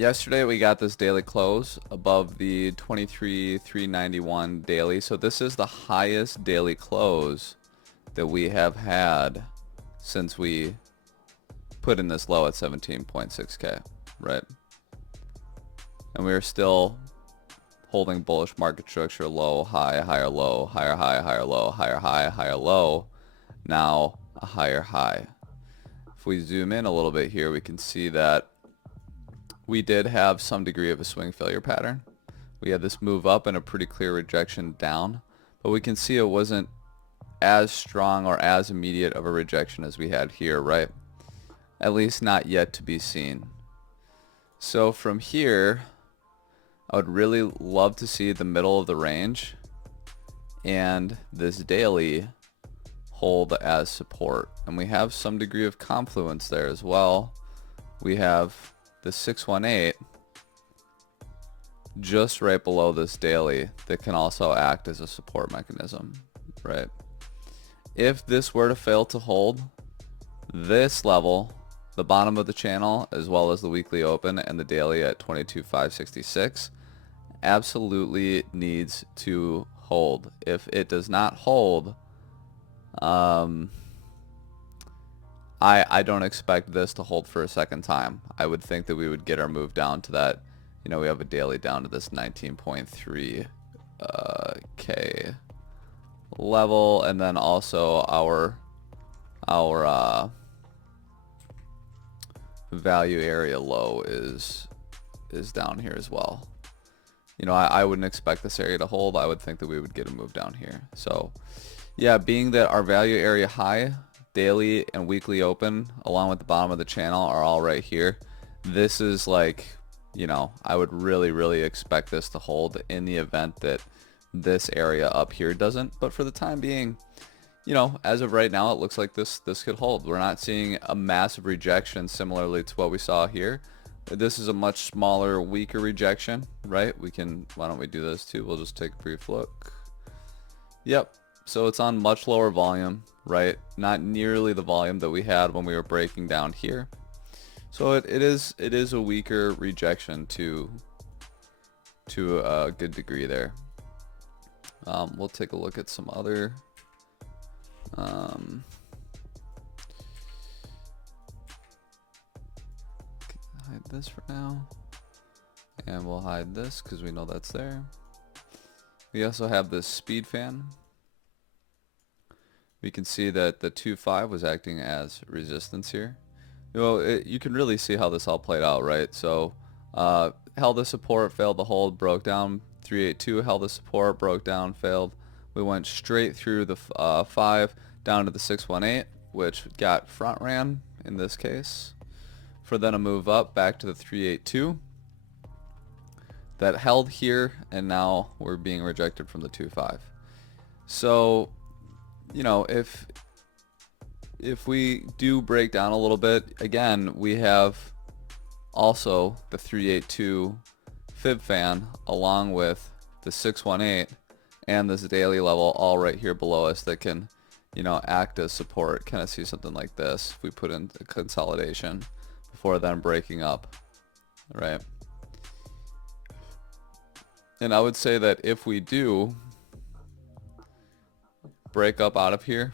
Yesterday we got this daily close above the 23,391 daily. So this is the highest daily close that we have had since we put in this low at 17.6k, right? And we are still holding bullish market structure, low, high, higher, low, higher, high, higher, low, higher, high, higher, low. Now a higher high. If we zoom in a little bit here, we can see that we did have some degree of a swing failure pattern. We had this move up and a pretty clear rejection down, but we can see it wasn't as strong or as immediate of a rejection as we had here, right? At least not yet to be seen. So from here, I would really love to see the middle of the range and this daily hold as support. And we have some degree of confluence there as well. We have the 618 just right below this daily that can also act as a support mechanism, right? If this were to fail to hold, this level, the bottom of the channel, as well as the weekly open and the daily at 22,566, absolutely needs to hold. If it does not hold, I don't expect this to hold for a second time. I would think that we would get our move down to that, we have a daily down to this 19.3 K level, and then also our value area low is down here as well. I wouldn't expect this area to hold. I would think that we would get a move down here. So yeah, being that our value area high, daily and weekly open, along with the bottom of the channel, are all right here, this is like, I would really expect this to hold in the event that this area up here doesn't. But for the time being, as of right now, it looks like this could hold. We're not seeing a massive rejection similarly to what we saw here. This is a much smaller, weaker rejection, right? Why don't we do this too? We'll just take a brief look. Yep. So it's on much lower volume, right? Not nearly the volume that we had when we were breaking down here. So it is a weaker rejection to a good degree there. We'll take a look at some other hide this for now, and we'll hide this because we know that's there. We also have this speed fan. We can see that the 2.5 was acting as resistance here. You can really see how this all played out, right? So held the support, failed to hold, broke down. 382 held the support, broke down, failed. We went straight through the 5 down to the 618, which got front ran in this case, for then a move up back to the 382 that held here, and now we're being rejected from the 2.5. So if we do break down a little bit, again, we have also the 382 fib fan along with the 618 and this daily level all right here below us that can, act as support. Kind of see something like this if we put in the consolidation before then breaking up, right? And I would say that if we do break up out of here,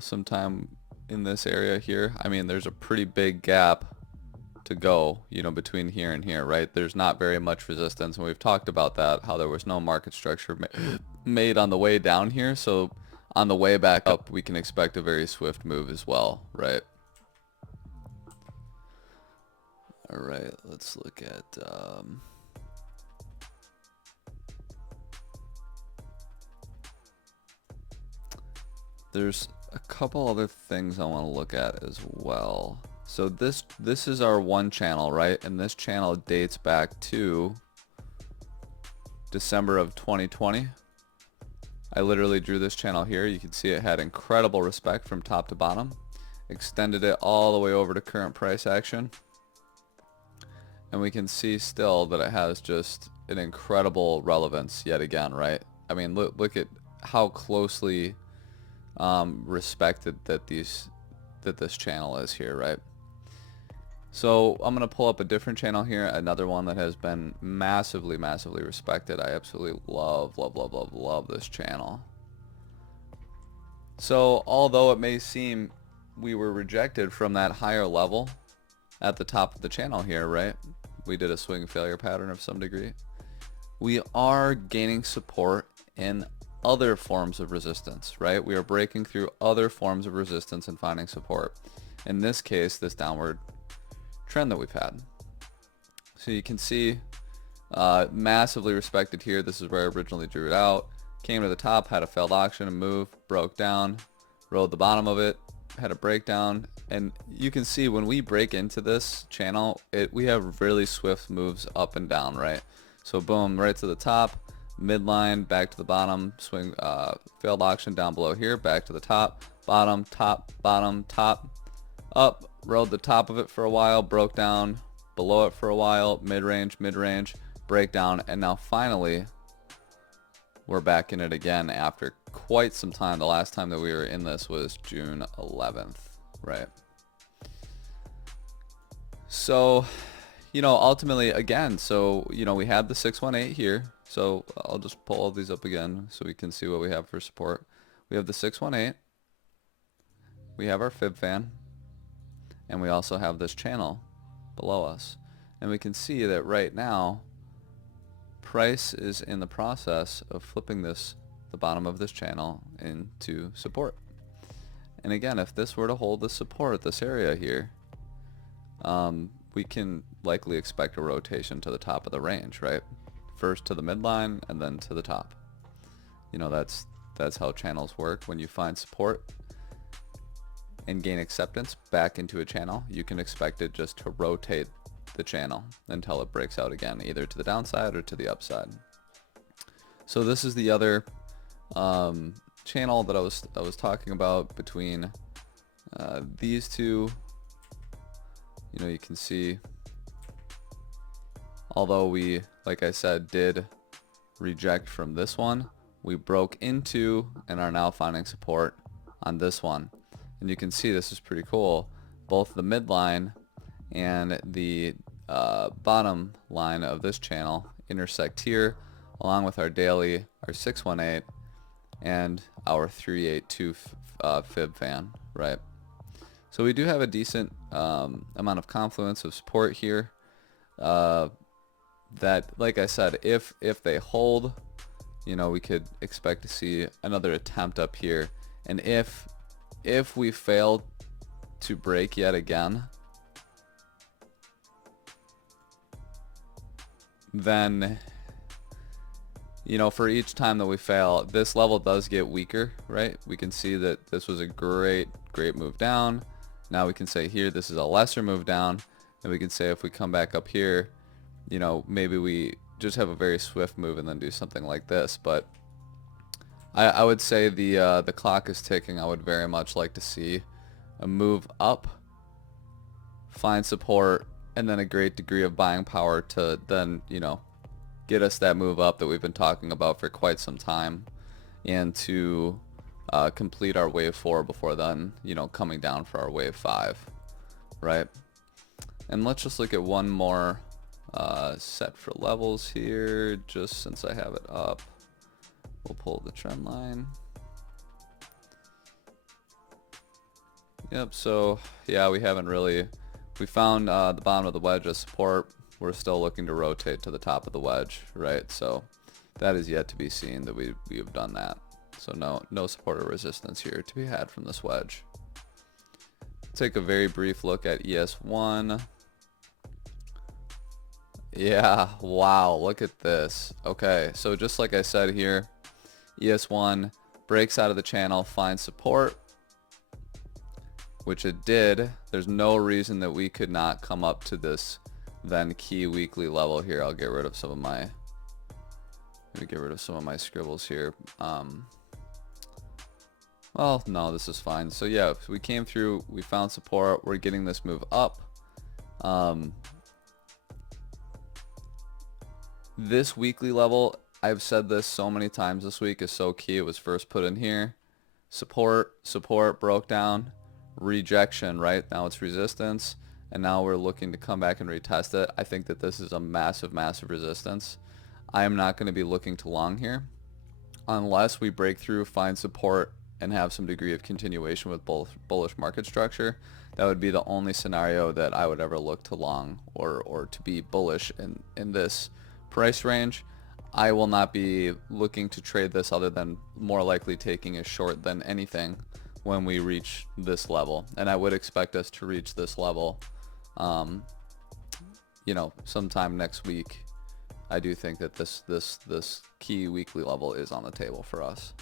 sometime in this area here, there's a pretty big gap to go, between here and here, right? There's not very much resistance, and we've talked about that, how there was no market structure made on the way down here. So on the way back up, we can expect a very swift move as well, right? All right, let's look at there's a couple other things I want to look at as well. So this is our one channel, right? And this channel dates back to December of 2020. I literally drew this channel here. You can see it had incredible respect from top to bottom. Extended it all the way over to current price action. And we can see still that it has just an incredible relevance yet again, right? Look at how closely respected that this channel is here, right? So I'm going to pull up a different channel here, another one that has been massively, massively respected. I absolutely love, love, love, love, love this channel. So although it may seem we were rejected from that higher level at the top of the channel here, right? We did a swing failure pattern of some degree. We are gaining support in other forms of resistance, right? We are breaking through other forms of resistance and finding support. In this case, this downward trend that we've had. So you can see massively respected here. This is where I originally drew it out. Came to the top, had a failed auction, a move, broke down, rode the bottom of it, had a breakdown, and you can see when we break into this channel, we have really swift moves up and down, right? So boom, right to the top, midline, back to the bottom, swing, failed auction down below here, back to the top, bottom, top, up, rode the top of it for a while, broke down, below it for a while, mid-range, breakdown, and now finally we're back in it again after quite some time. The last time that we were in this was June 11th, right? So, ultimately, again, so, we had the 618 here. So I'll just pull all these up again so we can see what we have for support. We have the 618. We have our fib fan. And we also have this channel below us. And we can see that right now, price is in the process of flipping the bottom of this channel into support. And again, if this were to hold the support, this area here, we can likely expect a rotation to the top of the range, right? First to the midline and then to the top. That's how channels work. When you find support and gain acceptance back into a channel, you can expect it just to rotate the channel until it breaks out again, either to the downside or to the upside. So this is the other channel that I was talking about between these two. You can see, although we, like I said, did reject from this one, we broke into and are now finding support on this one. And you can see this is pretty cool. Both the midline and the bottom line of this channel intersect here, along with our daily, our 618, and our 382 fib fan, right? So we do have a decent amount of confluence of support here. That, like I said, if they hold, we could expect to see another attempt up here. And if we fail to break yet again, then for each time that we fail, this level does get weaker, right? We can see that this was a great move down. Now we can say here this is a lesser move down, and we can say if we come back up here, maybe we just have a very swift move and then do something like this. But I would say the clock is ticking. I would very much like to see a move up, find support, and then a great degree of buying power to then, get us that move up that we've been talking about for quite some time, and to complete our wave 4 before then, coming down for our wave 5, right? And let's just look at one more set for levels here, just since I have it up. We'll pull the trend line. Yep, so yeah, we found the bottom of the wedge as support. We're still looking to rotate to the top of the wedge, right? So that is yet to be seen that we have done that. So no support or resistance here to be had from this wedge. Take a very brief look at ES1. Yeah, wow, look at this. Okay, so just like I said here, ES1 breaks out of the channel, finds support, which it did. There's no reason that we could not come up to this then key weekly level here. I'll get rid of some of my scribbles here. Well, no, this is fine. So yeah, we came through, we found support, we're getting this move up. This weekly level, I've said this so many times this week, is so key. It was first put in here. Support, broke down, rejection, right? Now it's resistance. and now we're looking to come back and retest it. I think that this is a massive, massive resistance. I am not going to be looking to long here unless we break through, find support, and have some degree of continuation with bullish market structure. That would be the only scenario that I would ever look to long or to be bullish in this price range. I will not be looking to trade this other than more likely taking a short than anything when we reach this level. And I would expect us to reach this level, you know, sometime next week. I do think that this key weekly level is on the table for us.